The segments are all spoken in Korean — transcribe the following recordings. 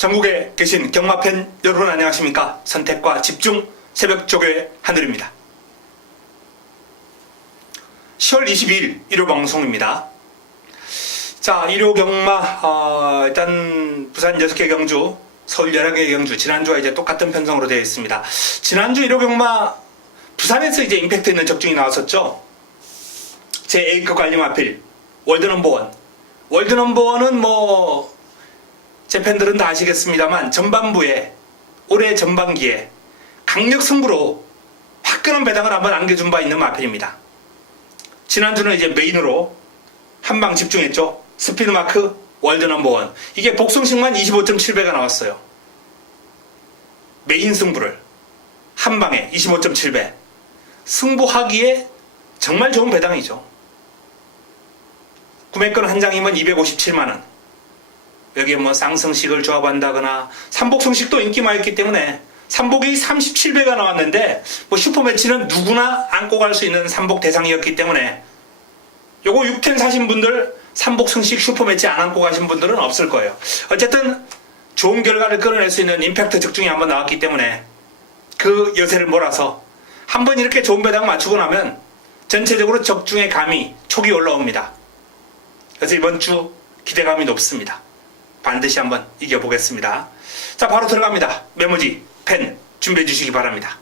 전국에 계신 경마팬 여러분 안녕하십니까? 선택과 집중 새벽조교의 하늘입니다. 10월 22일 일요 방송입니다. 자, 일요 경마 일단 부산 6개 경주, 서울 11개 경주, 지난주와 이제 똑같은 편성으로 되어 있습니다. 지난주 일요 경마 부산에서 이제 임팩트 있는 적중이 나왔었죠. 제 A급 관리마필 월드넘버원. 월드넘버원은 뭐 제 팬들은 다 아시겠습니다만 전반부에 올해 전반기에 강력 승부로 화끈한 배당을 한번 안겨준 바 있는 마필입니다. 지난주는 이제 메인으로 한방 집중했죠. 스피드마크 월드넘버원. 이게 복승식만 25.7배가 나왔어요. 메인 승부를 한방에 25.7배. 승부하기에 정말 좋은 배당이죠. 구매권 한 장이면 257만원. 여기에 뭐 쌍승식을 조합한다거나 삼복승식도 인기 많았기 때문에 삼복이 37배가 나왔는데 뭐 슈퍼매치는 누구나 안고 갈 수 있는 삼복 대상이었기 때문에 요거 6텐 사신 분들 삼복승식 슈퍼매치 안 안고 가신 분들은 없을 거예요. 어쨌든 좋은 결과를 끌어낼 수 있는 임팩트 적중이 한번 나왔기 때문에 그 여세를 몰아서 한번 이렇게 좋은 배당 맞추고 나면 전체적으로 적중의 감이 촉이 올라옵니다. 그래서 이번 주 기대감이 높습니다. 반드시 한번 이겨보겠습니다. 자, 바로 들어갑니다. 메모지, 펜 준비해 주시기 바랍니다.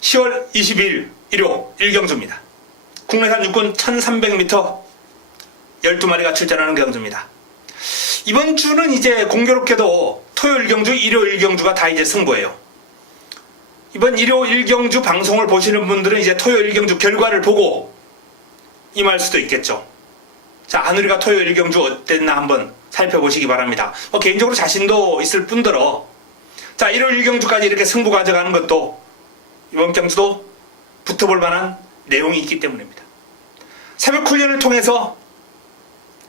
(10월 22일) 일요 1경주입니다. 국내산 육군 1300m 12마리가 출전하는 경주입니다. 이번 주는 이제 공교롭게도 토요일 경주, 일요 1경주가 다 이제 승부예요. 이번 일요 1경주 방송을 보시는 분들은 이제 토요일 1경주 결과를 보고 임할 수도 있겠죠. 자, 하늘이가 토요일 1경주 어땠나 한번 살펴보시기 바랍니다. 개인적으로 자신도 있을 뿐더러 자, 일요 1경주까지 이렇게 승부 가져가는 것도 이번 경주도 붙어볼 만한 내용이 있기 때문입니다. 새벽 훈련을 통해서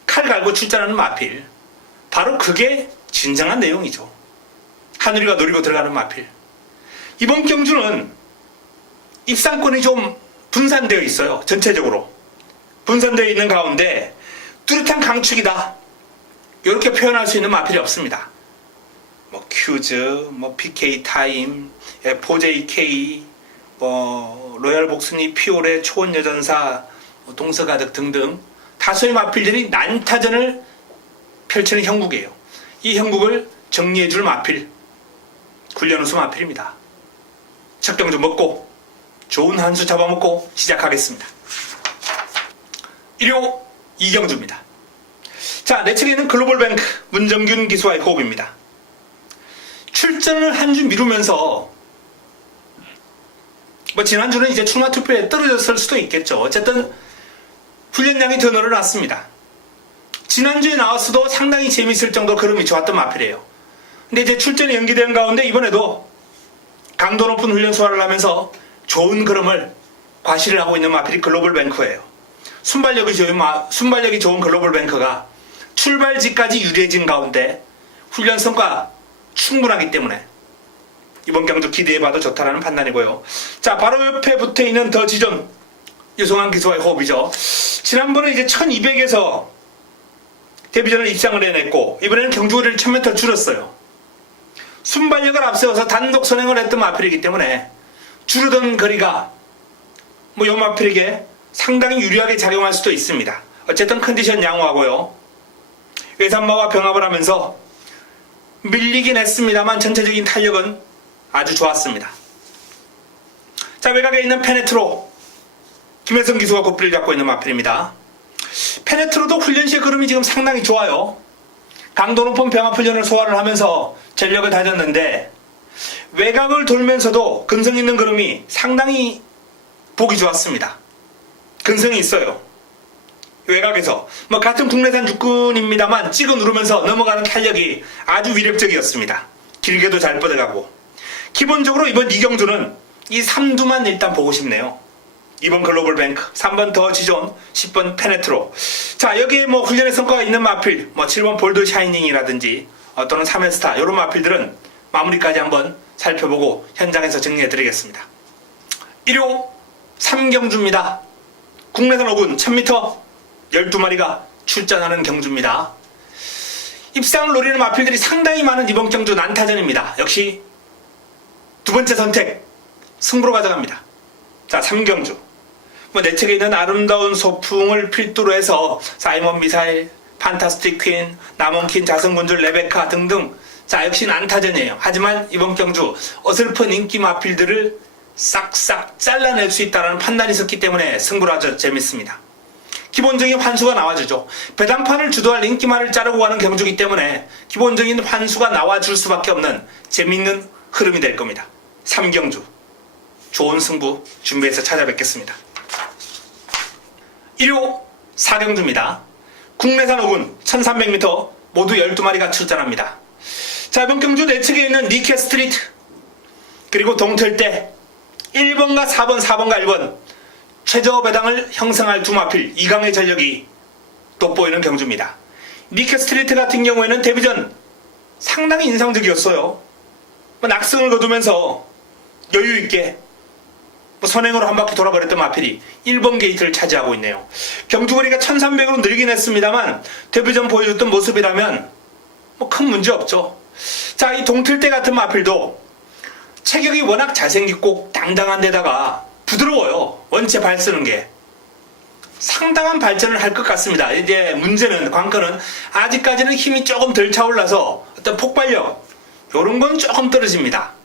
칼 갈고 출전하는 마필, 바로 그게 진정한 내용이죠. 하늘이가 노리고 들어가는 마필. 이번 경주는 입상권이 좀 분산되어 있어요. 전체적으로 분산되어 있는 가운데 뚜렷한 강축이다 이렇게 표현할 수 있는 마필이 없습니다. 뭐 큐즈, 뭐 PK 타임, F4JK, 뭐 로얄 복순이, 피오레, 초원여전사, 동서가득 등등 다수의 마필들이 난타전을 펼치는 형국이에요. 이 형국을 정리해줄 마필, 훈련우수 마필입니다. 첫 경주 먹고 좋은 한 수 잡아먹고 시작하겠습니다. 일요 2경주입니다. 자, 내 측에는 글로벌뱅크 문정균 기수와의 호흡입니다. 출전을 한 주 미루면서 뭐 지난주는 이제 출마 투표에 떨어졌을 수도 있겠죠. 어쨌든 훈련량이 더 늘어났습니다. 지난주에 나왔어도 상당히 재미있을 정도로 흐름이 좋았던 마필이에요. 근데 이제 출전이 연기된 가운데 이번에도 강도 높은 훈련 소화를 하면서 좋은 흐름을 과시를 하고 있는 마필이 글로벌뱅크예요. 순발력이 좋은 글로벌뱅크가 출발지까지 유리해진 가운데 훈련 성과 충분하기 때문에 이번 경주 기대해봐도 좋다라는 판단이고요. 자, 바로 옆에 붙어있는 더 지존 유성환 기수와의 호흡이죠. 지난번에 이제 1200에서 데뷔전을 입상을 해냈고 이번에는 경주거리를 1000m 줄였어요. 순발력을 앞세워서 단독 선행을 했던 마필이기 때문에 줄어든 거리가 뭐 요 마필에게 상당히 유리하게 작용할 수도 있습니다. 어쨌든 컨디션 양호하고요. 외산마와 병합을 하면서 밀리긴 했습니다만 전체적인 탄력은 아주 좋았습니다. 자, 외곽에 있는 페네트로 김혜성 기수가 고삐를 잡고 있는 마필입니다. 페네트로도 훈련 시의 흐름이 지금 상당히 좋아요. 강도 높은 병합 훈련을 소화를 하면서 전력을 다졌는데 외곽을 돌면서도 근성 있는 흐름이 상당히 보기 좋았습니다. 근성이 있어요. 외곽에서 뭐 같은 국내산 육군입니다만 찍어 누르면서 넘어가는 탄력이 아주 위력적이었습니다. 길게도 잘 뻗어가고 기본적으로 이번 이경주는 이 3두만 일단 보고 싶네요. 2번 글로벌뱅크, 3번 더 지존, 10번 페네트로. 자, 여기에 뭐 훈련의 성과가 있는 마필, 뭐 7번 볼드 샤이닝이라든지 또는 3회 스타, 이런 마필들은 마무리까지 한번 살펴보고 현장에서 정리해 드리겠습니다. 1호 3경주입니다. 국내산 5군 1000m 12마리가 출전하는 경주입니다. 입상을 노리는 마필들이 상당히 많은 이번 경주 난타전입니다. 역시 두 번째 선택 승부로 가져갑니다. 자, 3경주. 내 책에 있는 아름다운 소풍을 필두로 해서 사이먼 미사일, 판타스틱 퀸, 나몬킨, 자성군주, 레베카 등등. 자, 역시 난타전이에요. 하지만 이번 경주 어설픈 인기 마필들을 싹싹 잘라낼 수 있다는 판단이 있었기 때문에 승부가 아주 재밌습니다. 기본적인 환수가 나와주죠. 배당판을 주도할 인기말을 자르고 가는 경주이기 때문에 기본적인 환수가 나와줄 수밖에 없는 재밌는 흐름이 될 겁니다. 3경주 좋은 승부 준비해서 찾아뵙겠습니다. 1호 4경주입니다. 국내산 5군 1300m 모두 12마리가 출전합니다. 자, 이번 경주 내측에 있는 니케 스트리트 그리고 동틀대 1번과 4번, 4번과 1번 최저 배당을 형성할 두 마필 2강의 전력이 돋보이는 경주입니다. 니케 스트리트 같은 경우에는 데뷔전 상당히 인상적이었어요. 낙승을 거두면서 여유있게 선행으로 한 바퀴 돌아버렸던 마필이 1번 게이트를 차지하고 있네요. 경주거리가 1300으로 늘긴 했습니다만 데뷔전 보여줬던 모습이라면 큰 문제 없죠. 자, 이 동틀대 같은 마필도 체격이 워낙 잘생기고 당당한 데다가 부드러워요. 원체 발 쓰는 게 상당한 발전을 할 것 같습니다. 이제 문제는 관건은 아직까지는 힘이 조금 덜 차올라서 어떤 폭발력 이런 건 조금 떨어집니다.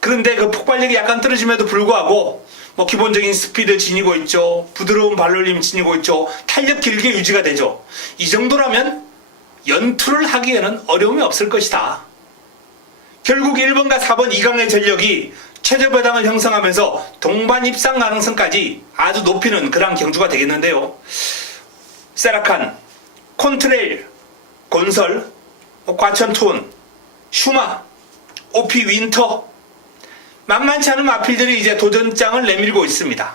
그런데 그 폭발력이 약간 떨어짐에도 불구하고 기본적인 스피드 지니고 있죠. 부드러운 발놀림 지니고 있죠. 탄력 길게 유지가 되죠. 이 정도라면 연투를 하기에는 어려움이 없을 것이다. 결국 1번과 4번 2강의 전력이 최저 배당을 형성하면서 동반 입상 가능성까지 아주 높이는 그런 경주가 되겠는데요. 세라칸, 콘트레일, 곤설, 과천투온, 슈마, 오피 윈터 만만치 않은 마필들이 이제 도전장을 내밀고 있습니다.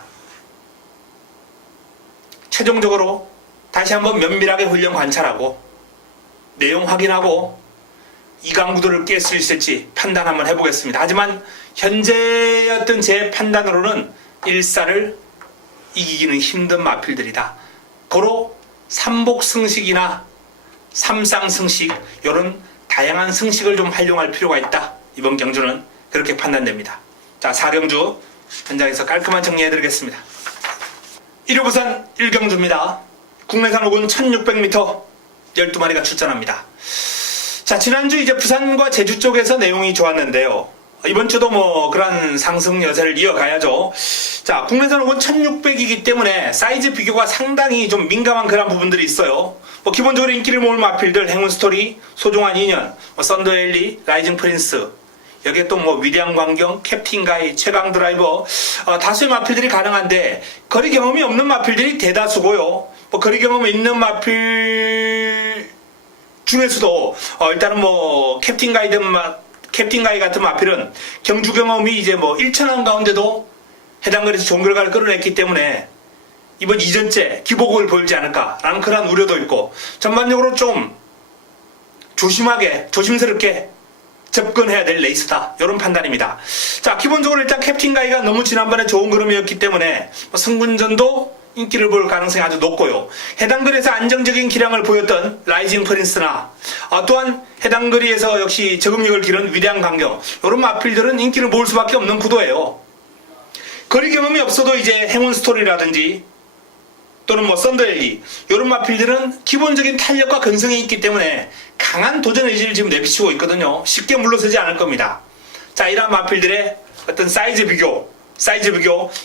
최종적으로 다시 한번 면밀하게 훈련 관찰하고 내용 확인하고 2강 구도를 깰 수 있을지 판단 한번 해보겠습니다. 하지만 현재의 어떤 제 판단으로는 1사를 이기기는 힘든 마필들이다. 고로 3복 승식이나 3쌍 승식 이런 다양한 승식을 좀 활용할 필요가 있다. 이번 경주는 그렇게 판단됩니다. 자, 4경주 현장에서 깔끔한 정리해드리겠습니다. 1호 부산 1경주입니다. 국내산 5군 1600m 12마리가 출전합니다. 자, 지난주 이제 부산과 제주 쪽에서 내용이 좋았는데요. 이번 주도 그런 상승 여세를 이어가야죠. 자, 국내산 5군 1600이기 때문에 사이즈 비교가 상당히 좀 민감한 그런 부분들이 있어요. 기본적으로 인기를 모을 마필들 행운스토리, 소중한 인연, 썬더엘리, 라이징 프린스 여기에 또 위대한 광경, 캡틴 가이, 최강 드라이버 다수의 마필들이 가능한데 거리 경험이 없는 마필들이 대다수고요. 거리 경험이 있는 마필 중에서도 일단은 캡틴 가이 같은 마필은 경주 경험이 이제 1천원 가운데도 해당 거리에서 좋은 결과를 끌어냈기 때문에 이번 2전째 기복을 보이지 않을까라는 그런 우려도 있고 전반적으로 좀 조심스럽게 접근해야 될 레이스다. 이런 판단입니다. 자, 기본적으로 일단 캡틴 가이가 너무 지난번에 좋은 그림이었기 때문에 승군전도 인기를 볼 가능성이 아주 높고요. 해당 거리에서 안정적인 기량을 보였던 라이징 프린스나 또한 해당 거리에서 역시 저금력을 기른 위대한 광경 이런 마필들은 인기를 모을 수밖에 없는 구도예요. 거리 경험이 없어도 이제 행운 스토리라든지 또는 썬더엘리 이런 마필들은 기본적인 탄력과 근성이 있기 때문에 강한 도전 의지를 지금 내비치고 있거든요. 쉽게 물러서지 않을 겁니다. 자, 이러한 마필들의 어떤 사이즈 비교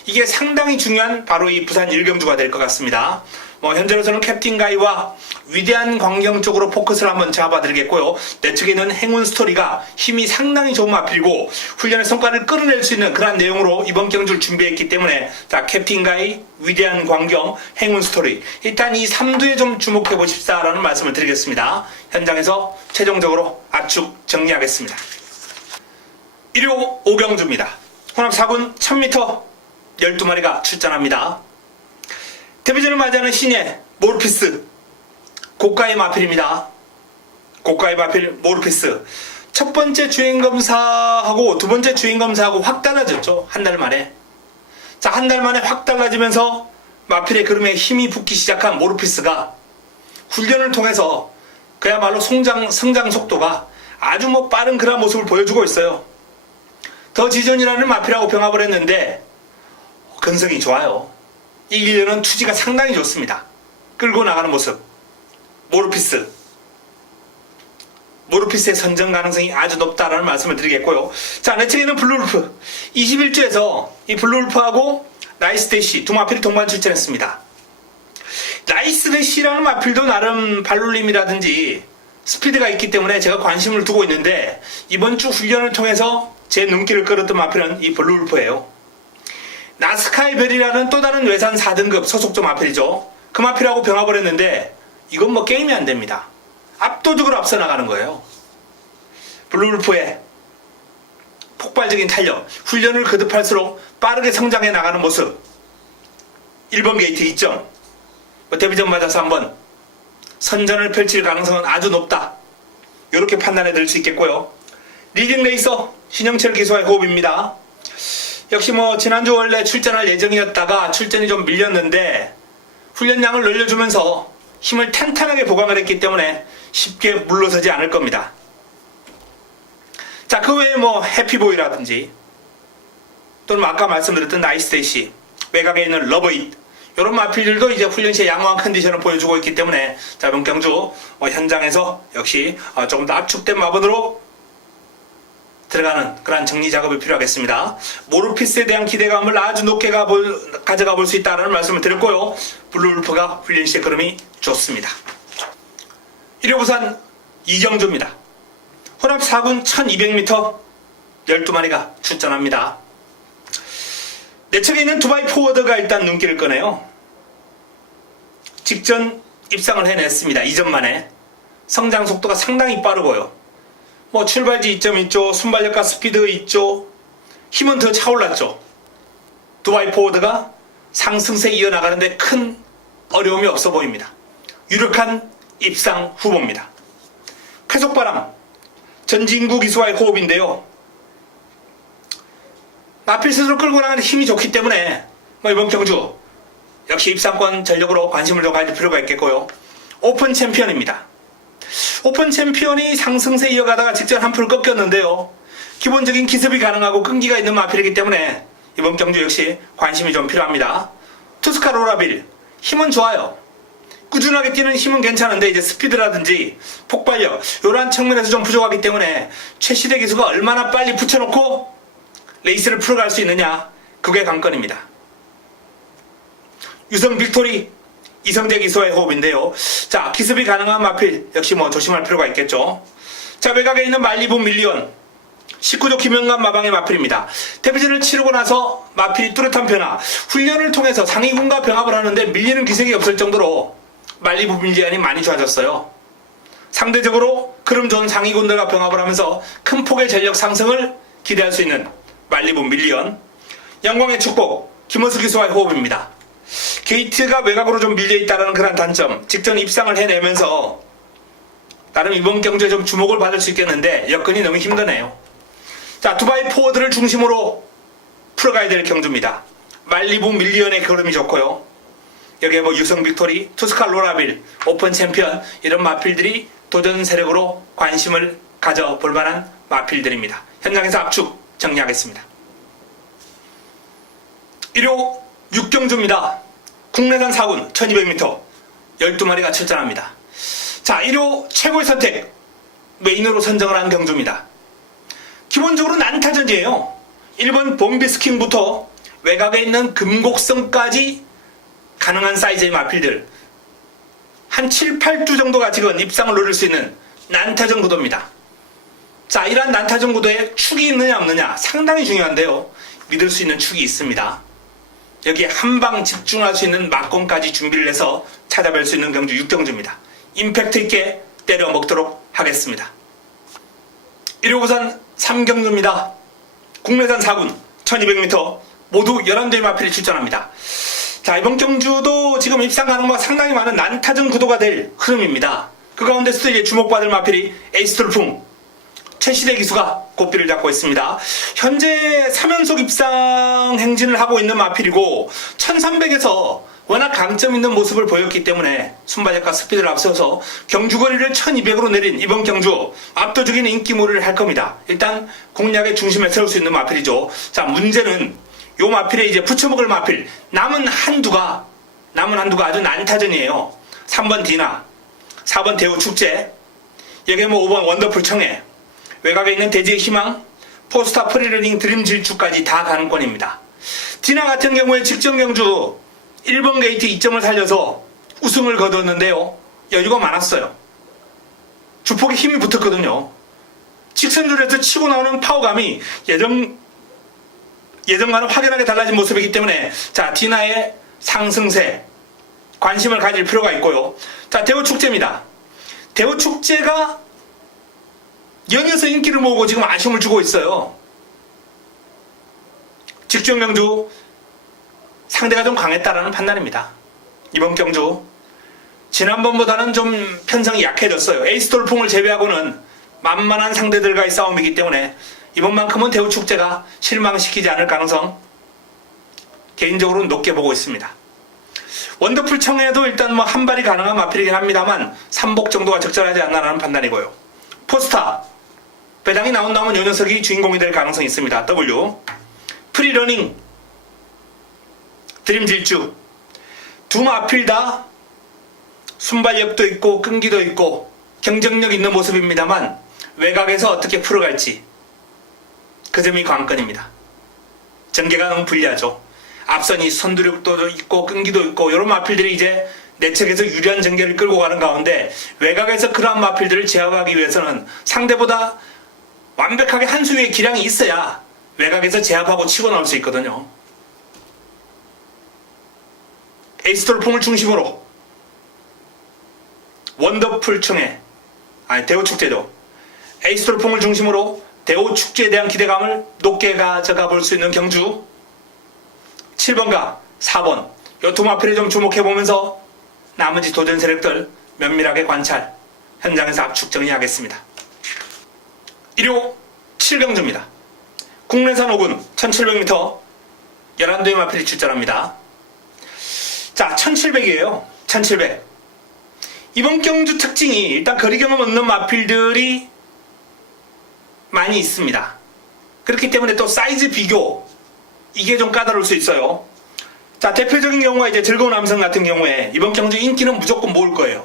이게 상당히 중요한 바로 이 부산 1경주가 될 것 같습니다. 현재로서는 캡틴 가이와 위대한 광경 쪽으로 포커스를 한번 잡아드리겠고요. 내 측에 있는 행운 스토리가 힘이 상당히 좋은 마필이고 훈련의 성과를 끌어낼 수 있는 그런 내용으로 이번 경주를 준비했기 때문에 자, 캡틴 가이, 위대한 광경, 행운 스토리 일단 이 3두에 좀 주목해 보십사라는 말씀을 드리겠습니다. 현장에서 최종적으로 압축 정리하겠습니다. 1호 5경주입니다. 혼합 4군 1000m 12마리가 출전합니다. 데뷔전을 맞이하는 신예 모르피스, 고가의 마필입니다. 고가의 마필 모르피스. 첫 번째 주행검사하고 두 번째 주행검사하고 확 달라졌죠. 한 달 만에. 자, 한 달 만에 확 달라지면서 마필의 그름에 힘이 붙기 시작한 모르피스가 훈련을 통해서 그야말로 성장 속도가 아주 빠른 그런 모습을 보여주고 있어요. 더 지존이라는 마필하고 병합을 했는데 근성이 좋아요. 이기려는 투지가 상당히 좋습니다. 끌고 나가는 모습. 모르피스의 선정 가능성이 아주 높다라는 말씀을 드리겠고요. 자, 내 책에는 블루울프 21주에서 이 블루울프하고 나이스대시 두 마필이 동반 출전했습니다. 나이스대시라는 마필도 나름 발놀림이라든지 스피드가 있기 때문에 제가 관심을 두고 있는데 이번 주 훈련을 통해서 제 눈길을 끌었던 마필은 이 블루울프예요. 나스카이벨이라는 또 다른 외산 4등급 소속조 마필이죠. 그 마필하고 병합을 했는데 이건 게임이 안 됩니다. 압도적으로 앞서 나가는 거예요. 블루울프의 폭발적인 탄력, 훈련을 거듭할수록 빠르게 성장해 나가는 모습. 1번 게이트 2점. 데뷔전 맞아서 한번 선전을 펼칠 가능성은 아주 높다. 이렇게 판단해 드릴 수 있겠고요. 리딩 레이서 신영철 기수와의 호흡입니다. 역시 지난주 원래 출전할 예정이었다가 출전이 좀 밀렸는데 훈련량을 늘려주면서 힘을 탄탄하게 보강을 했기 때문에 쉽게 물러서지 않을 겁니다. 자, 그 외에 해피보이라든지 또는 아까 말씀드렸던 나이스데이시, 외곽에 있는 러브잇 이런 마필들도 이제 훈련 시에 양호한 컨디션을 보여주고 있기 때문에 자, 이번 경주 현장에서 역시 조금 더 압축된 마번으로 들어가는 그런 정리 작업이 필요하겠습니다. 모르피스에 대한 기대감을 아주 높게 가져가 볼 수 있다는 말씀을 드렸고요. 블루울프가 훈련 시의 걸음이 좋습니다. 1호 부산 이경주입니다. 혼합 4군 1200m 12마리가 출전합니다. 내 척에 있는 두바이 포워드가 일단 눈길을 끄네요. 직전 입상을 해냈습니다. 2점 만에. 성장 속도가 상당히 빠르고요. 출발지 이점 있죠. 순발력과 스피드 있죠. 힘은 더 차올랐죠. 두바이 포워드가 상승세 이어나가는데 큰 어려움이 없어 보입니다. 유력한 입상 후보입니다. 쾌속바람 전진구 기수와의 호흡인데요. 마필 스스로 끌고 나가는 힘이 좋기 때문에 이번 경주 역시 입상권 전력으로 관심을 좀 가질 필요가 있겠고요. 오픈 챔피언입니다. 오픈 챔피언이 상승세 이어가다가 직전 한 풀 꺾였는데요. 기본적인 기습이 가능하고 끈기가 있는 마필이기 때문에 이번 경주 역시 관심이 좀 필요합니다. 투스카 로라빌 힘은 좋아요. 꾸준하게 뛰는 힘은 괜찮은데 이제 스피드라든지 폭발력 이러한 측면에서 좀 부족하기 때문에 최시대 기수가 얼마나 빨리 붙여놓고 레이스를 풀어갈 수 있느냐, 그게 관건입니다. 유성 빅토리 이성재 기수와의 호흡인데요. 자, 기습이 가능한 마필 역시 조심할 필요가 있겠죠. 자, 외곽에 있는 말리부 밀리언 19조 김영감 마방의 마필입니다. 데뷔전을 치르고 나서 마필이 뚜렷한 변화, 훈련을 통해서 상위군과 병합을 하는데 밀리는 기색이 없을 정도로 말리부 밀리언이 많이 좋아졌어요. 상대적으로 그름 좋은 상위군들과 병합을 하면서 큰 폭의 전력 상승을 기대할 수 있는 말리부 밀리언. 영광의 축복 김호수 기수와의 호흡입니다. 게이트가 외곽으로 좀 밀려있다는 그런 단점, 직전 입상을 해내면서 나름 이번 경주에 좀 주목을 받을 수 있겠는데 여건이 너무 힘드네요. 자, 두바이 포워드를 중심으로 풀어가야 될 경주입니다. 말리부 밀리언의 걸음이 좋고요. 여기에 유성 빅토리, 투스카 로라빌, 오픈 챔피언 이런 마필들이 도전 세력으로 관심을 가져볼 만한 마필들입니다. 현장에서 압축 정리하겠습니다. 1호 6경주입니다. 국내산 4군 1200m 12마리가 출전합니다. 자, 1호 최고의 선택 메인으로 선정을 한 경주입니다. 기본적으로 난타전이에요. 1번 봄비스킹부터 외곽에 있는 금곡성까지 가능한 사이즈의 마필들 한 7, 8주 정도가 지금 입상을 노릴 수 있는 난타전 구도입니다. 자, 이러한 난타전 구도에 축이 있느냐 없느냐 상당히 중요한데요. 믿을 수 있는 축이 있습니다. 여기에 한방 집중할 수 있는 막공까지 준비를 해서 찾아뵐 수 있는 경주 6경주입니다. 임팩트 있게 때려 먹도록 하겠습니다. 1호 부산 3경주입니다. 국내산 4군 1200m 모두 11대의 마필이 출전합니다. 자, 이번 경주도 지금 입상 가능성과 상당히 많은 난타전 구도가 될 흐름입니다. 그 가운데서도 이제 주목받을 마필이 에이스 돌풍, 최시대 기수가 고삐를 잡고 있습니다. 현재 3연속 입상 행진을 하고 있는 마필이고 1300에서 워낙 강점 있는 모습을 보였기 때문에 순발력과 스피드를 앞서서 경주거리를 1200으로 내린 이번 경주 압도적인 인기몰이를 할 겁니다. 일단 공략의 중심에 세울 수 있는 마필이죠. 자, 문제는 요 마필에 이제 붙여먹을 마필 남은 한두가 아주 난타전이에요. 3번 디나, 4번 대우축제, 여기 뭐 5번 원더풀 청해, 외곽에 있는 대지의 희망, 포스타 프리러닝 드림 질주까지 다 가능권입니다. 디나 같은 경우에 직전 경주 1번 게이트 2점을 살려서 우승을 거뒀는데요. 여유가 많았어요. 주폭에 힘이 붙었거든요. 직선줄에서 치고 나오는 파워감이 예전과는 확연하게 달라진 모습이기 때문에 자, 디나의 상승세 관심을 가질 필요가 있고요. 자, 대우축제입니다. 대우축제가 연이어서 인기를 모으고 지금 아쉬움을 주고 있어요. 직전 경주 상대가 좀 강했다라는 판단입니다. 이번 경주 지난번보다는 좀 편성이 약해졌어요. 에이스 돌풍을 제외하고는 만만한 상대들과의 싸움이기 때문에 이번만큼은 대우축제가 실망시키지 않을 가능성 개인적으로는 높게 보고 있습니다. 원더풀 청해도 일단 뭐 한 발이 가능한 마필이긴 합니다만 3복 정도가 적절하지 않나라는 판단이고요. 포스타 배당이 나온다면 이 녀석이 주인공이 될 가능성이 있습니다. W 프리러닝 드림 질주 두 마필 다 순발력도 있고 끈기도 있고 경쟁력 있는 모습입니다만 외곽에서 어떻게 풀어갈지 그 점이 관건입니다. 전개가 너무 불리하죠. 앞선이 선두력도 있고 끈기도 있고 이런 마필들이 이제 내측에서 유리한 전개를 끌고 가는 가운데 외곽에서 그러한 마필들을 제압하기 위해서는 상대보다 완벽하게 한 수의 기량이 있어야 외곽에서 제압하고 치고 나올 수 있거든요. 에이스 돌풍을 중심으로 원더풀 청해 대우축제죠. 에이스 돌풍을 중심으로 대우축제에 대한 기대감을 높게 가져가 볼 수 있는 경주 7번과 4번 이 두 마필에 좀 주목해보면서 나머지 도전 세력들 면밀하게 관찰 현장에서 압축 정리하겠습니다. 1호 7경주입니다. 국내산 5군 1700m 11대의 마필이 출전합니다. 자, 1700이에요. 1700. 이번 경주 특징이 일단 거리 경험 없는 마필들이 많이 있습니다. 그렇기 때문에 또 사이즈 비교 이게 좀 까다로울 수 있어요. 자, 대표적인 경우가 이제 즐거운 남성 같은 경우에 이번 경주 인기는 무조건 모을 거예요.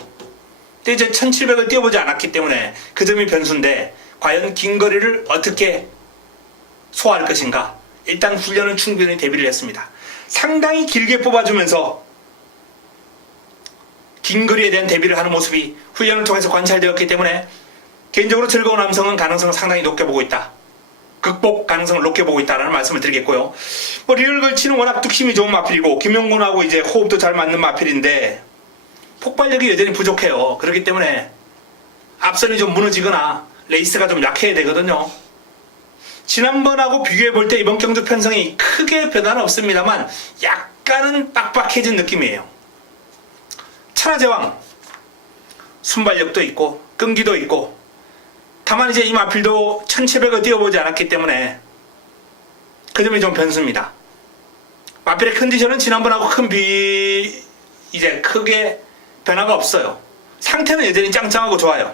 근데 이제 1700을 뛰어보지 않았기 때문에 그 점이 변수인데 과연 긴 거리를 어떻게 소화할 것인가. 일단 훈련은 충분히 대비를 했습니다. 상당히 길게 뽑아주면서 긴 거리에 대한 대비를 하는 모습이 훈련을 통해서 관찰되었기 때문에 개인적으로 즐거운 남성은 가능성을 상당히 높게 보고 있다. 극복 가능성을 높게 보고 있다라는 말씀을 드리겠고요. 뭐 리얼 걸치는 워낙 뚝심이 좋은 마필이고 김용곤하고 이제 호흡도 잘 맞는 마필인데 폭발력이 여전히 부족해요. 그렇기 때문에 앞선이 좀 무너지거나 레이스가 좀 약해야 되거든요. 지난번하고 비교해 볼 때 이번 경주 편성이 크게 변화는 없습니다만 약간은 빡빡해진 느낌이에요. 천하제왕 순발력도 있고 끈기도 있고 다만 이제 이 마필도 1700을 뛰어보지 않았기 때문에 그 점이 좀 변수입니다. 마필의 컨디션은 지난번하고 이제 크게 변화가 없어요. 상태는 여전히 짱짱하고 좋아요.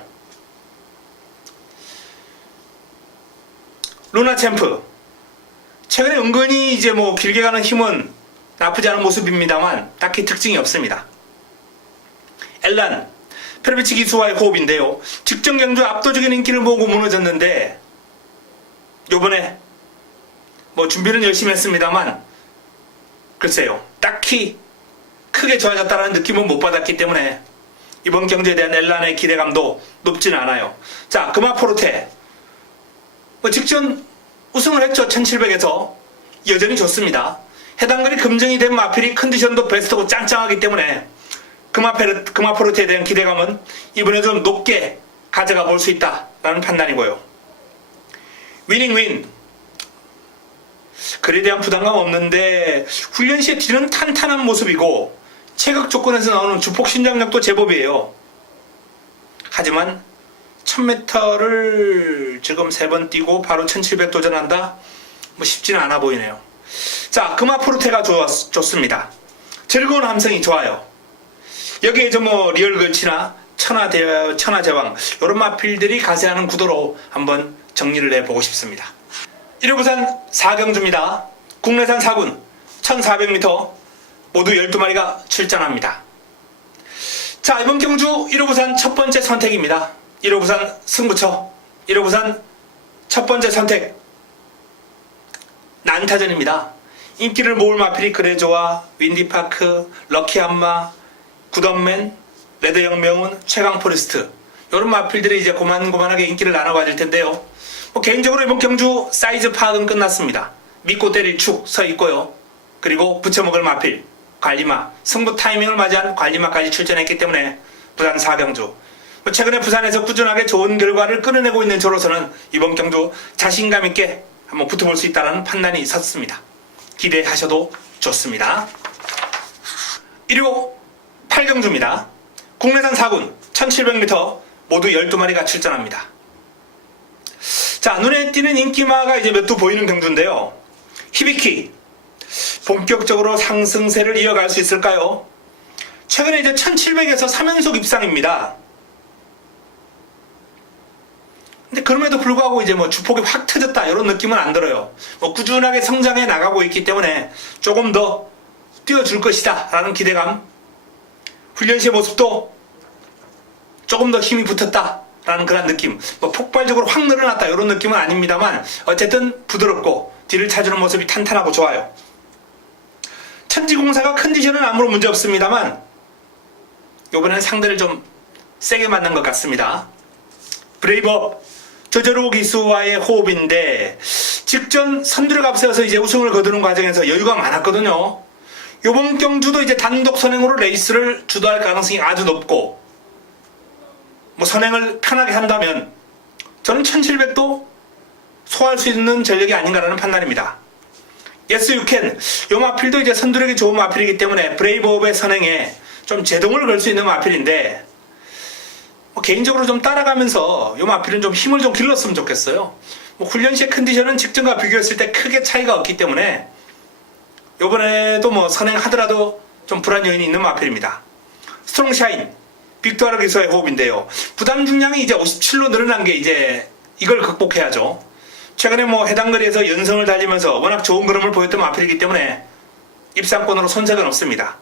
루나 챔프 최근에 은근히 이제 뭐 길게 가는 힘은 나쁘지 않은 모습입니다만 딱히 특징이 없습니다. 엘란 페르비치 기수와의 호흡인데요. 직전 경주 압도적인 인기를 모으고 무너졌는데 요번에 뭐 준비는 열심히 했습니다만 글쎄요 딱히 크게 좋아졌다는 느낌은 못 받았기 때문에 이번 경주에 대한 엘란의 기대감도 높지는 않아요. 자, 금화포르테 뭐 직전 우승을 했죠. 1700에서 여전히 좋습니다. 해당 거리 검증이 된 마필이 컨디션도 베스트고 짱짱하기 때문에 금화포르테에 대한 기대감은 이번에 좀 높게 가져가 볼 수 있다라는 판단이고요. 위닝윈 그에 대한 부담감 없는데 훈련 시에 뒤는 탄탄한 모습이고 체격 조건에서 나오는 주폭 신장력도 제법이에요. 하지만 1000m를 지금 3번 뛰고 바로 1700 도전한다? 뭐 쉽지는 않아 보이네요. 자, 금화프로테가 좋습니다. 즐거운 함성이 좋아요. 여기에 이제 뭐 리얼걸치나 천하제왕 이런 마필들이 가세하는 구도로 한번 정리를 해보고 싶습니다. 1호 부산 4경주입니다. 국내산 4군 1400m 모두 12마리가 출전합니다. 자, 이번 경주 1호 부산 첫 번째 선택입니다. 1호 부산 승부처 1호 부산 첫 번째 선택 난타전입니다. 인기를 모을 마필이 그래조와 윈디파크, 럭키한마, 굿업맨, 레드영명운, 최강포레스트 이런 마필들이 이제 고만고만하게 인기를 나눠가질 텐데요. 개인적으로 이번 경주 사이즈 파악은 끝났습니다. 믿고 때릴 축 서 있고요. 그리고 부쳐먹을 마필, 관리마, 승부 타이밍을 맞이한 관리마까지 출전했기 때문에 부산 4경주 최근에 부산에서 꾸준하게 좋은 결과를 끌어내고 있는 저로서는 이번 경주 자신감 있게 한번 붙어볼 수 있다는 판단이 섰습니다. 기대하셔도 좋습니다. 1호 8경주입니다. 국내산 4군 1700m 모두 12마리가 출전합니다. 자, 눈에 띄는 인기마가 이제 몇 두 보이는 경주인데요. 히비키 본격적으로 상승세를 이어갈 수 있을까요? 최근에 이제 1700에서 3연속 입상입니다. 근데 그럼에도 불구하고 이제 뭐 주폭이 확 터졌다 이런 느낌은 안 들어요. 꾸준하게 성장해 나가고 있기 때문에 조금 더 뛰어줄 것이다 라는 기대감, 훈련 시의 모습도 조금 더 힘이 붙었다 라는 그런 느낌, 폭발적으로 확 늘어났다 이런 느낌은 아닙니다만 어쨌든 부드럽고 뒤를 찾는 모습이 탄탄하고 좋아요. 천지공사가 컨디션은 아무런 문제 없습니다만 이번엔 상대를 좀 세게 만난 것 같습니다. 브레이브업 조재로 기수와의 호흡인데 직전 선두를 앞세워서 이제 우승을 거두는 과정에서 여유가 많았거든요. 이번 경주도 이제 단독 선행으로 레이스를 주도할 가능성이 아주 높고 선행을 편하게 한다면 저는 1700도 소화할 수 있는 전력이 아닌가라는 판단입니다. Yes you can. 이 마필도 이제 선두력이 좋은 마필이기 때문에 브레이브업의 선행에 좀 제동을 걸 수 있는 마필인데 개인적으로 좀 따라가면서 이 마필은 좀 힘을 좀 길렀으면 좋겠어요. 훈련 시의 컨디션은 직전과 비교했을 때 크게 차이가 없기 때문에 이번에도 선행하더라도 좀 불안 요인이 있는 마필입니다. 스트롱샤인 빅토르 기수의 호흡인데요. 부담 중량이 이제 57로 늘어난 게 이제 이걸 극복해야죠. 최근에 해당 거리에서 연성을 달리면서 워낙 좋은 그림을 보였던 마필이기 때문에 입상권으로 손색은 없습니다.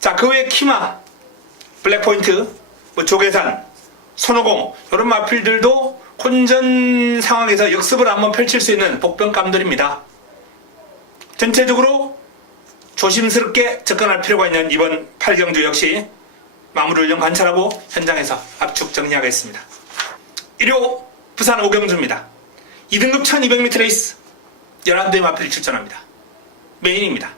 자, 그 외에 키마, 블랙포인트, 조계산, 손오공 이런 마필들도 혼전 상황에서 역습을 한번 펼칠 수 있는 복병감들입니다. 전체적으로 조심스럽게 접근할 필요가 있는 이번 8경주 역시 마무리 훈련 관찰하고 현장에서 압축 정리하겠습니다. 1호 부산 5경주입니다. 2등급 1200m 레이스 11대의 마필이 출전합니다. 메인입니다.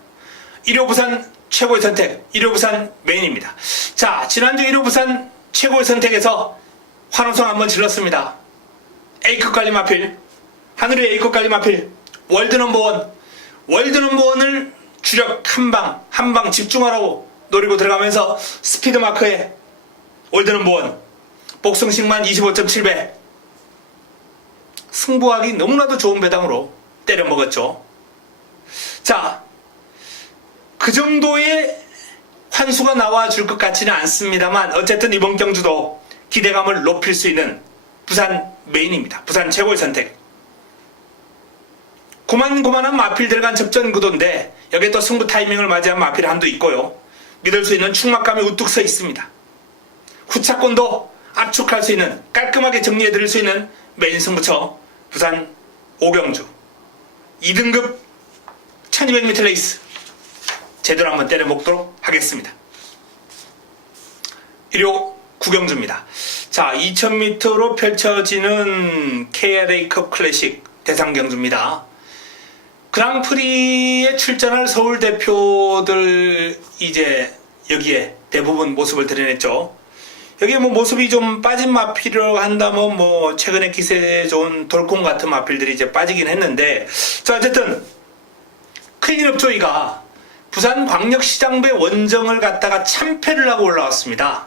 1호 부산 최고의 선택 1호 부산 메인입니다. 자, 지난주 1호 부산 최고의 선택에서 환호성 한번 질렀습니다. A급 관리 마필, 하늘의 A급 관리 마필, 월드 넘버원, 월드 넘버원을 주력 한방 집중하라고 노리고 들어가면서 스피드 마크에 월드 넘버원, 복승식만 25.7배, 승부하기 너무나도 좋은 배당으로 때려 먹었죠. 자, 그 정도의 환수가 나와줄 것 같지는 않습니다만 어쨌든 이번 경주도 기대감을 높일 수 있는 부산 메인입니다. 부산 최고의 선택. 고만고만한 마필들 간 접전 구도인데 여기에 또 승부 타이밍을 맞이한 마필 한도 있고요. 믿을 수 있는 충막감이 우뚝 서 있습니다. 후차권도 압축할 수 있는, 깔끔하게 정리해드릴 수 있는 메인 승부처 부산 5경주 2등급 1200m 레이스 제대로 한번 때려 먹도록 하겠습니다. 1호 9경주입니다. 자, 2000m로 펼쳐지는 KLA컵 클래식 대상 경주입니다. 그랑프리에 출전할 서울 대표들 이제 여기에 대부분 모습을 드러냈죠. 여기 뭐 모습이 좀 빠진 마필이라고 한다면 뭐 최근에 기세에 좋은 돌콩 같은 마필들이 이제 빠지긴 했는데, 자 어쨌든 클린업 조이가 부산광역시장배 원정을 갖다가 참패를 하고 올라왔습니다.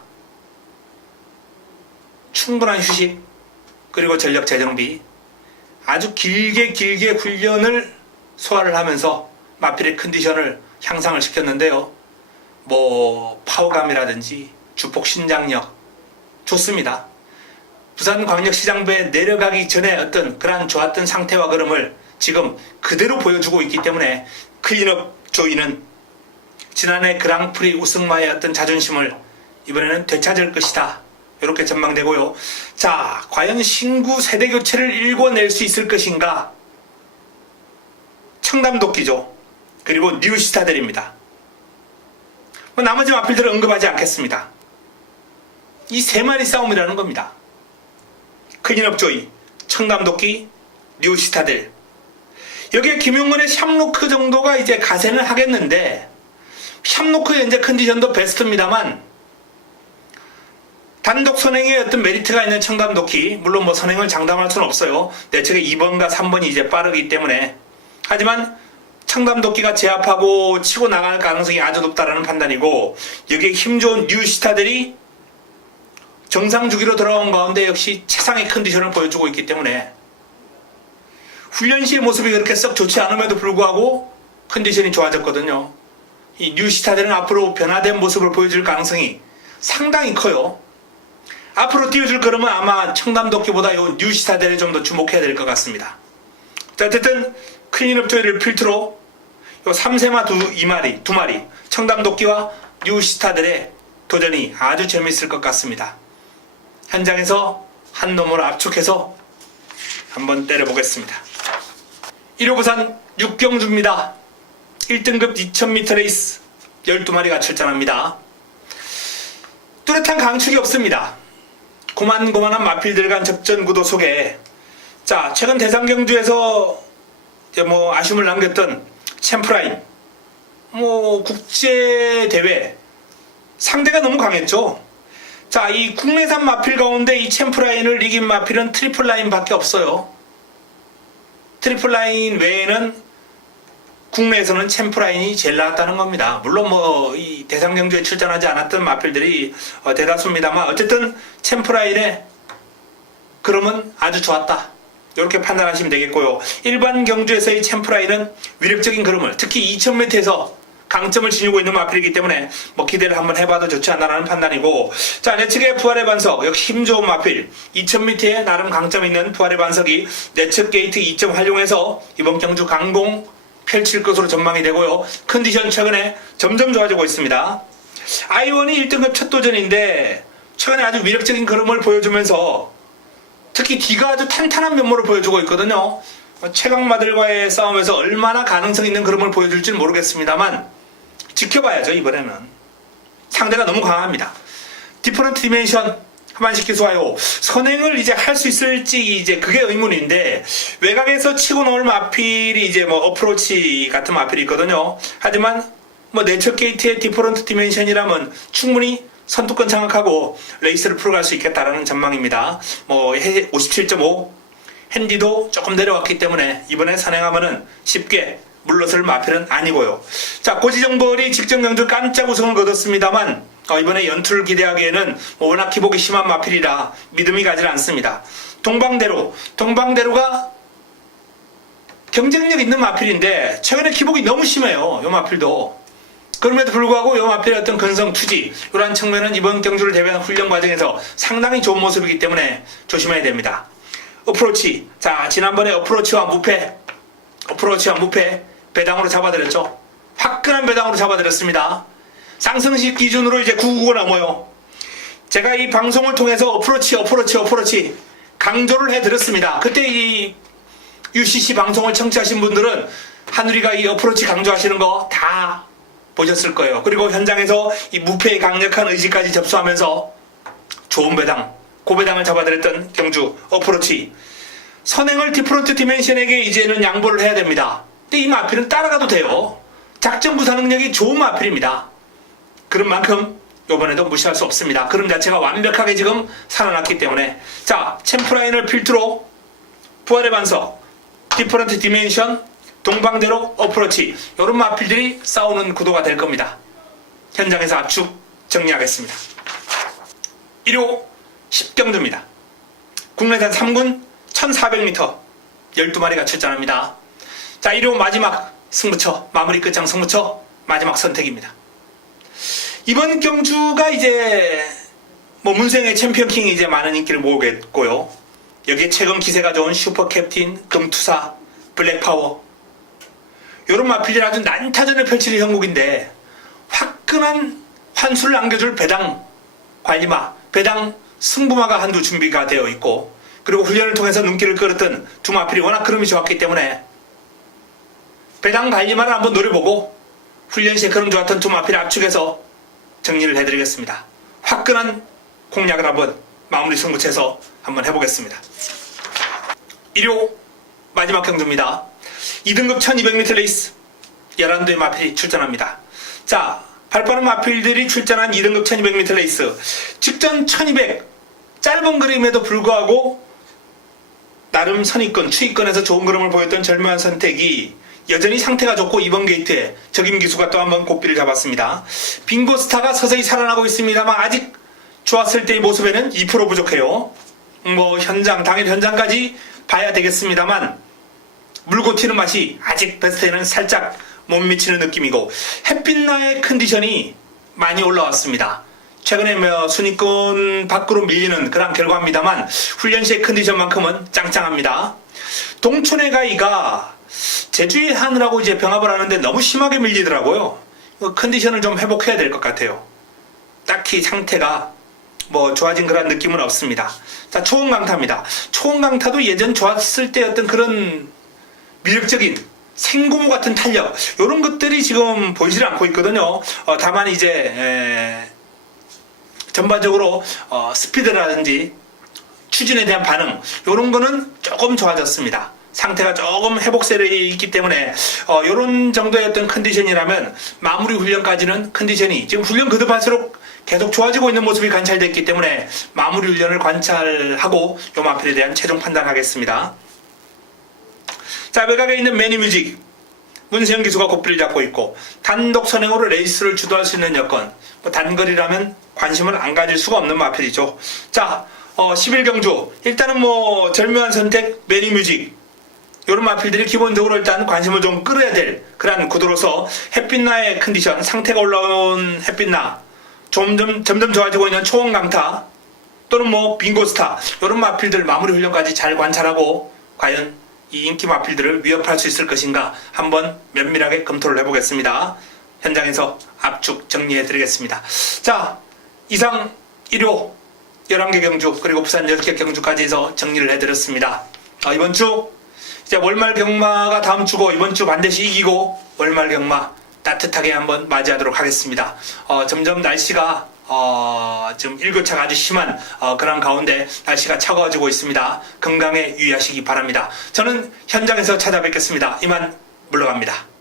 충분한 휴식 그리고 전력 재정비 아주 길게 훈련을 소화를 하면서 마필의 컨디션을 향상을 시켰는데요. 뭐 파워감이라든지 주폭 신장력 좋습니다. 부산광역시장배 내려가기 전에 어떤 그러한 좋았던 상태와 걸음을 지금 그대로 보여주고 있기 때문에 클린업 조이는 지난해 그랑프리 우승마의 어떤 자존심을 이번에는 되찾을 것이다. 이렇게 전망되고요. 자, 과연 신구 세대 교체를 일궈낼 수 있을 것인가? 청담도끼죠. 그리고 뉴시타델입니다. 나머지 마필들은 언급하지 않겠습니다. 이 세 마리 싸움이라는 겁니다. 클린업 조이, 청담도끼, 뉴시타델. 여기에 김용건의 샴로크 정도가 이제 가세는 하겠는데, 샴로크의 현재 컨디션도 베스트입니다만 단독 선행에 어떤 메리트가 있는 청담도끼, 물론 뭐 선행을 장담할 수는 없어요. 내측에 2번과 3번이 이제 빠르기 때문에. 하지만 청담도끼가 제압하고 치고 나갈 가능성이 아주 높다라는 판단이고, 여기에 힘 좋은 뉴시타들이 정상 주기로 돌아온 가운데 역시 최상의 컨디션을 보여주고 있기 때문에 훈련 시의 모습이 그렇게 썩 좋지 않음에도 불구하고 컨디션이 좋아졌거든요. 이 뉴시타들은 앞으로 변화된 모습을 보여줄 가능성이 상당히 커요. 앞으로 띄워줄 걸음은 아마 청담도끼보다 이 뉴시타델에 좀 더 주목해야 될 것 같습니다. 자, 어쨌든 클린업 조이를 필두로 요 3세마 두 마리 청담도끼와 뉴시타델의 도전이 아주 재미있을 것 같습니다. 현장에서 한 놈을 압축해서 한번 때려보겠습니다. 1호 부산 육경주입니다. 1등급 2000m 레이스 12마리가 출전합니다. 뚜렷한 강축이 없습니다. 고만고만한 마필들 간 접전 구도 속에, 자, 최근 대상경주에서 이제 뭐 아쉬움을 남겼던 챔프라인, 뭐 국제대회 상대가 너무 강했죠. 자, 이 국내산 마필 가운데 이 챔프라인을 이긴 마필은 트리플라인 밖에 없어요. 트리플라인 외에는 국내에서는 챔프라인이 제일 나았다는 겁니다. 물론 뭐 이 대상경주에 출전하지 않았던 마필들이 대다수입니다만 어쨌든 챔프라인의 그럼은 아주 좋았다. 이렇게 판단하시면 되겠고요. 일반 경주에서의 챔프라인은 위력적인 그럼을, 특히 2000m에서 강점을 지니고 있는 마필이기 때문에 뭐 기대를 한번 해봐도 좋지 않나라는 판단이고, 자, 내측의 부활의 반석, 역시 힘 좋은 마필 2000m에 나름 강점 있는 부활의 반석이 내측 게이트 2점 활용해서 이번 경주 강공 펼칠 것으로 전망이 되고요. 컨디션 최근에 점점 좋아지고 있습니다. 아이원이 1등급 첫 도전인데 최근에 아주 위력적인 걸음을 보여주면서 특히 뒤가 아주 탄탄한 면모를 보여주고 있거든요. 최강마들과의 싸움에서 얼마나 가능성 있는 걸음을 보여줄지는 모르겠습니다만 지켜봐야죠. 이번에는 상대가 너무 강합니다. 디퍼런트 디멘션 하반식 기수와요. 선행을 이제 할 수 있을지 이제 그게 의문인데, 외곽에서 치고 나올 마필이 이제 뭐 어프로치 같은 마필이 있거든요. 하지만 뭐 내적 게이트의 디퍼런트 디멘션이라면 충분히 선두권 장악하고 레이스를 풀어갈 수 있겠다라는 전망입니다. 뭐 57.5 핸디도 조금 내려왔기 때문에 이번에 선행하면은 쉽게 물러설 마필은 아니고요. 자, 고지정벌이 직전 경주 깜짝 우승을 거뒀습니다만 이번에 연투를 기대하기에는 워낙 기복이 심한 마필이라 믿음이 가지 않습니다. 동방대로가 경쟁력 있는 마필인데 최근에 기복이 너무 심해요. 이 마필도. 그럼에도 불구하고 이 마필의 어떤 근성 투지, 이러한 측면은 이번 경주를 대비한 훈련 과정에서 상당히 좋은 모습이기 때문에 조심해야 됩니다. 어프로치, 자, 지난번에 어프로치와 무패 배당으로 잡아드렸죠. 화끈한 배당으로 잡아드렸습니다. 상승식 기준으로 이제 999가 넘어요. 제가 이 방송을 통해서 어프로치 강조를 해드렸습니다. 그때 이 UCC 방송을 청취하신 분들은 한우리가 이 어프로치 강조하시는 거 다 보셨을 거예요. 그리고 현장에서 이 무패의 강력한 의지까지 접수하면서 좋은 배당, 고배당을 잡아드렸던 경주 어프로치. 선행을 디프런트 디멘션에게 이제는 양보를 해야 됩니다. 근데 이 마필은 따라가도 돼요. 작전 구사 능력이 좋은 마필입니다. 그런 만큼 요번에도 무시할 수 없습니다. 그림 자체가 완벽하게 지금 살아났기 때문에. 자, 챔프라인을 필두로 부활의 반석, 디퍼런트 디멘션, 동방대로 어프로치, 요런 마필들이 싸우는 구도가 될 겁니다. 현장에서 압축 정리하겠습니다. 1호 10경주입니다. 국내산 3군 1400m 12마리가 출전합니다. 자, 1호 마지막 승부처, 마무리 끝장 승부처 마지막 선택입니다. 이번 경주가 이제 문생의 챔피언킹이 이제 많은 인기를 모으겠고요. 여기에 최근 기세가 좋은 슈퍼캡틴, 금투사, 블랙파워, 요런 마필들이 아주 난타전을 펼칠 형국인데, 화끈한 환수를 안겨줄 배당 관리마, 배당 승부마가 한두 준비가 되어 있고, 그리고 훈련을 통해서 눈길을 끌었던 두 마필이 워낙 그름이 좋았기 때문에 배당 관리마를 한번 노려보고 훈련 시에 그름 좋았던 두 마필을 압축해서 정리를 해드리겠습니다. 화끈한 공략을 한번 마무리 승부처에서 한번 해보겠습니다. 1호 마지막 경주입니다. 2등급 1200m 레이스 11대의 마필이 출전합니다. 자, 발빠른 마필들이 출전한 2등급 1200m 레이스, 직전 1200 짧은 그림에도 불구하고 나름 선입권, 추위권에서 좋은 그림을 보였던 절묘한 선택이 여전히 상태가 좋고 이번 게이트에 적임 기수가 또 한번 고삐를 잡았습니다. 빙고스타가 서서히 살아나고 있습니다만 아직 좋았을 때의 모습에는 2% 부족해요. 당일 현장까지 봐야 되겠습니다만 물고 튀는 맛이 아직 베스트에는 살짝 못 미치는 느낌이고, 햇빛나의 컨디션이 많이 올라왔습니다. 최근에 순위권 밖으로 밀리는 그런 결과입니다만 훈련 시의 컨디션만큼은 짱짱합니다. 동촌의 가이가 제주에 하느라고 이제 병합을 하는데 너무 심하게 밀리더라고요. 컨디션을 좀 회복해야 될 것 같아요. 딱히 상태가 좋아진 그런 느낌은 없습니다. 자, 초원강타입니다. 초원강타도 예전 좋았을 때였던 그런 매력적인 생고무 같은 탄력, 이런 것들이 지금 보이질 않고 있거든요. 다만 이제 전반적으로 스피드라든지 추진에 대한 반응, 이런 거는 조금 좋아졌습니다. 상태가 조금 회복세에 있기 때문에 이런 정도의 어떤 컨디션이라면 마무리 훈련까지는 컨디션이 지금 훈련 거듭할수록 계속 좋아지고 있는 모습이 관찰됐기 때문에 마무리 훈련을 관찰하고 요 마필에 대한 최종 판단하겠습니다. 자, 외곽에 있는 매니뮤직, 문세영 기수가 고삐를 잡고 있고 단독 선행으로 레이스를 주도할 수 있는 여건, 단거리라면 관심을 안 가질 수가 없는 마필이죠. 자, 11경주 일단은 절묘한 선택 매니뮤직, 이런 마필들이 기본적으로 일단 관심을 좀 끌어야 될 그런 구도로서 햇빛나의 컨디션, 상태가 올라온 햇빛나, 점점 좋아지고 있는 초원강타 또는 빙고스타, 이런 마필들 마무리 훈련까지 잘 관찰하고 과연 이 인기 마필들을 위협할 수 있을 것인가 한번 면밀하게 검토를 해보겠습니다. 현장에서 압축 정리해 드리겠습니다. 자, 이상 1호 11개 경주 그리고 부산 10개 경주까지 해서 정리를 해드렸습니다. 이번 주 이제 월말 경마가 다음 주고 이번 주 반드시 이기고 월말 경마 따뜻하게 한번 맞이하도록 하겠습니다. 점점 날씨가 지금 일교차가 아주 심한 그런 가운데 날씨가 차가워지고 있습니다. 건강에 유의하시기 바랍니다. 저는 현장에서 찾아뵙겠습니다. 이만 물러갑니다.